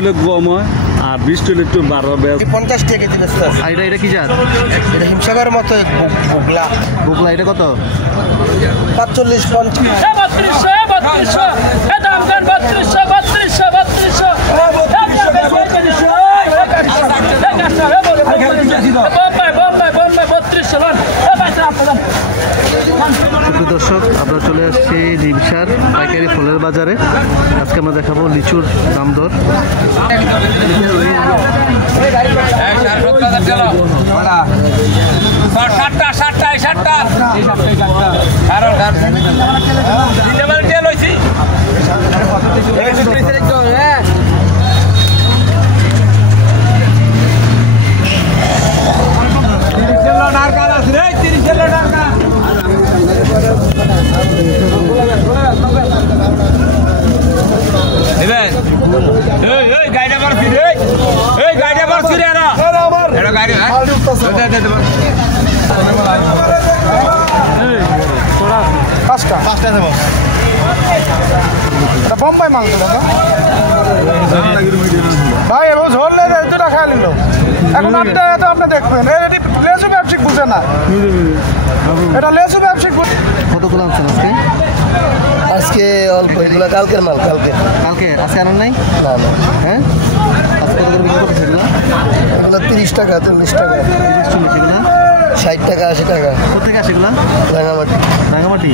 হলে কম হয় আর বৃষ্টি হলে একটু বাড়া বেশ 50 টাকা কেজি বেচতে আছে। আর এটা কি জাত? এটা হিমসাগর মতো বুগলা বুগলা। এটা কত? 45 50 দর্শক, আমরা চলে আসছি নিমসার পাইকারি ফলের বাজারে। আজকে আমরা দেখাবো লিচুর দাম দর। বোম্বাই মাংস ভাই এবার ঝোল নেই দুটা খাই নিল এখন আপনি দেখবেন লেসু ব্যবসায়িক বুঝে না এটা লেসু ব্যবসায়িক। কতগুলো আনছেন আজকে? আজকে অল্প, এগুলো কালকের মাল। কালকে আজকে আনেন নাই? না না। হ্যাঁ, আজকে কত করে বিক্রি করতেছেন এগুলো? এগুলো 30 টাকা 40 টাকা 30-40 না, 60 টাকা 80 টাকা। কোথেকে আসে এগুলো? রাঙামাটি। রাঙামাটি।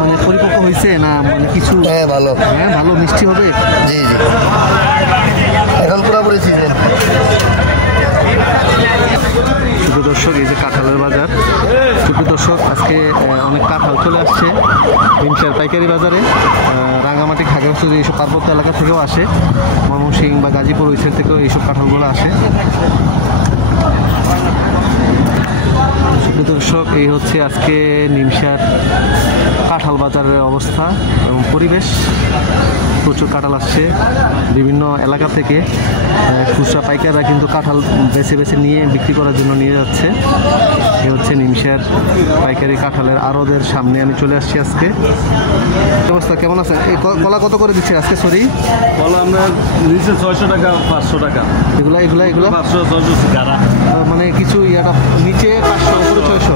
মানে পরিপক্ক হয়েছে না মানে কিছু? হ্যাঁ ভালো। হ্যাঁ ভালো, মিষ্টি হবে। জি জি, এখন পুরোপুরি সিজন। শুধু দর্শক, এই যে কাঁঠালের বাজার। শুধু দর্শক, আজকে অনেক কাঁঠাল চলে আসছে নিমসার পাইকারি বাজারে। রাঙামাটি, খাগড়াছড়ি এইসব পার্বত্য এলাকা থেকেও আসে, ময়মনসিংহ বা গাজীপুর ওই সাইড থেকেও এইসব কাঁঠালগুলো আসে। শুধু দর্শক, এই হচ্ছে আজকে নিমসার কাঁঠাল বাজারের অবস্থা এবং পরিবেশ। প্রচুর কাঁঠাল আসছে বিভিন্ন এলাকা থেকে। খুচরা পাইকাররা কিন্তু কাঁঠাল বেছে বেছে নিয়ে বিক্রি করার জন্য নিয়ে যাচ্ছে। এ হচ্ছে নিমসার পাইকারি কাঁঠালের আড়তের সামনে আমি চলে আসছি আজকে। অবস্থা কেমন আছে? এই কলা কত করে দিচ্ছে আজকে? সরি, কলা আমরা নিচে 600 টাকা 500 টাকা। এগুলা 500 600 গাড়া, মানে কিছু ইয়াটা নিচে 500 উপরে 600।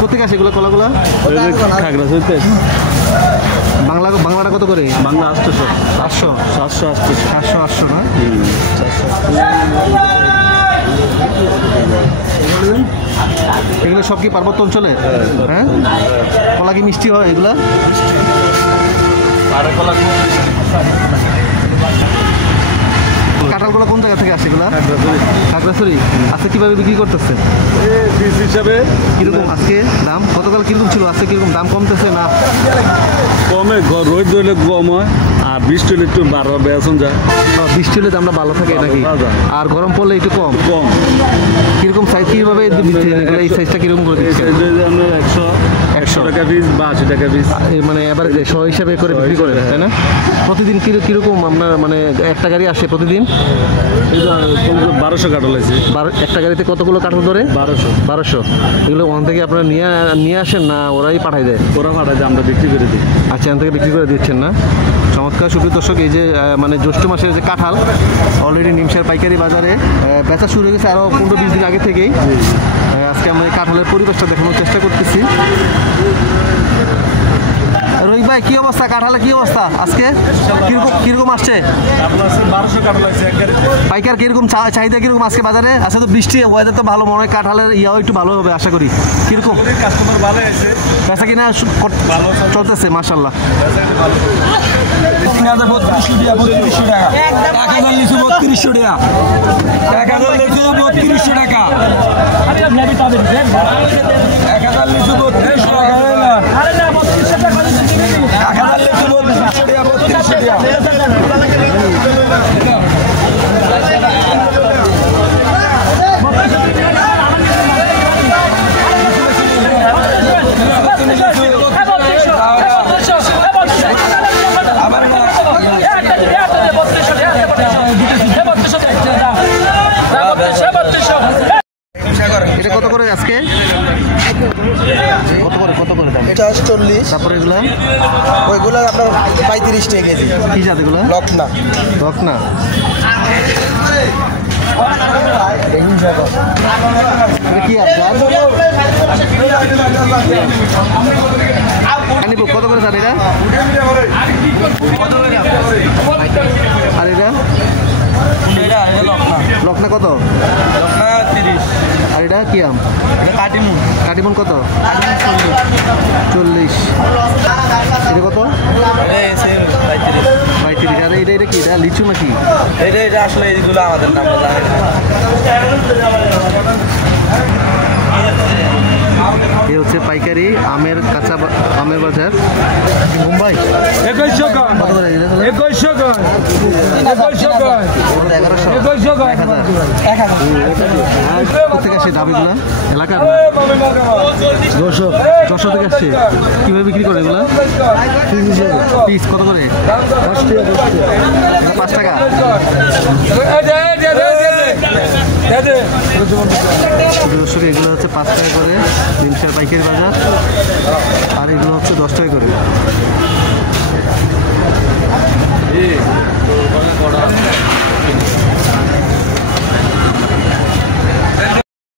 কোথেকে আসে এগুলো কলাগুলা? খাগড়াছড়িতে। বাংলাটা কত করে? বাংলা 800 800 700 800 না? এগুলো সব কি পার্বত্য অঞ্চলে? হ্যাঁ, কলা কি মিষ্টি হয় এগুলা? কাঁঠালগুলো কোন জায়গা থেকে আসে এগুলা? খাগড়াছড়ি। আজকে কিভাবে বিক্রি করতেছে? পিস হিসাবে কিরকম আজকে দাম? গতকাল কিরকম ছিল, আজকে কিরকম দাম? কমতেছে না কমে? রোদ হলে কম হয় আর বৃষ্টি হলে একটু বাড়া বেসন যায়। বৃষ্টি হলে দামটা ভালো থাকে নাকি? আর গরম পড়লে একটু কম। কিরকম সাইজ, কিভাবে এই সাইজটা কিরকম করে দিচ্ছে? 100 টাকা পিস বা 80 টাকা পিস, মানে এবার 100 হিসাবে করে বিক্রি করে, তাই না? প্রতিদিন কিরকম আপনার মানে একটা গাড়ি আসে প্রতিদিন? 1200 কাঁঠাল আছে। একটা গাড়িতে কতগুলো কাঁঠাল ধরে? 1200। এগুলো ওখান থেকে আপনারা নিয়ে আসেন না ওরাই পাঠাই দেয়? ওরা পাঠায় দেয়, আমরা বিক্রি করে দিই। আচ্ছা, এখান থেকে বিক্রি করে দিচ্ছেন না? চমৎকার। সুপ্রিয় দর্শক, এই যে মানে জ্যৈষ্ঠ মাসের যে কাঁঠাল অলরেডি নিমসার পাইকারি বাজারে বেচা শুরু হয়ে গেছে আরও 15-20 দিন আগে থেকেই। আজকে আমরা এই কাঁঠালের পরিবেশটা দেখানোর চেষ্টা করতেছি। রোহিত ভাই, কি অবস্থা? কাঁঠালে কি অবস্থা আজকে? কিরকম আসছে? 1200 কাঁঠাল আছে এক গাড়িতে। পাইকার কিরকম চাহিদা কিরকম আজকে বাজারে? আজকে তো বৃষ্টি, ওয়েদার তো ভালো, মনে হয় কাঁঠালের ইয়াও একটু ভালো হবে আশা করি। কিরকম কাস্টমার ভালো আছে, বেচা কিনা চলতেছে? মাশাআল্লাহ। 3200 টাকা 3200 টাকা 1000 লিচু 3200 টাকা 1000 লিচু 3200 টাকা 1000 লিচু 3200 টাকা। আরে না 3200 টাকা 1000 লিচু 3200 টাকা 3200 টাকা। এটা কত করে আজকে? কত করে দাম? এটা 40। তারপরে এগুলা ওইগুলো আপনার 35 টাকা কেজি। কি জাত এগুলা? লকনা। লকনা। এটা কি আপনার? আনিব কত করে জানি এটা? আর এটা লকনা কত? লকনা 30। আর এটা কি আম? এটা কাটিমুন। কাটিমন কত? 40। এটা কত? 35। আর এটা কি? এটা লিচু নাকি? এটা আসলে এইগুলো আমাদের নাম জানি না। এই হচ্ছে পাইকারি আমের আমের বাজার মুম্বাই। 2100 টাকা, কত করে এটা? 2100 টাকা, 2100 টাকা, 1100। 2100 টাকা। 1000। কোথেকে আসছে ডাবিগুলা? এলাকার যশোর থেকে আসছে। কীভাবে বিক্রি করে এগুলা? পিস কত করে? 5 টাকা। দর্শক এগুলো হচ্ছে 5 টাকা করে নিমসার পাইকারি বাজার, আর এগুলো হচ্ছে 10 টাকা করে।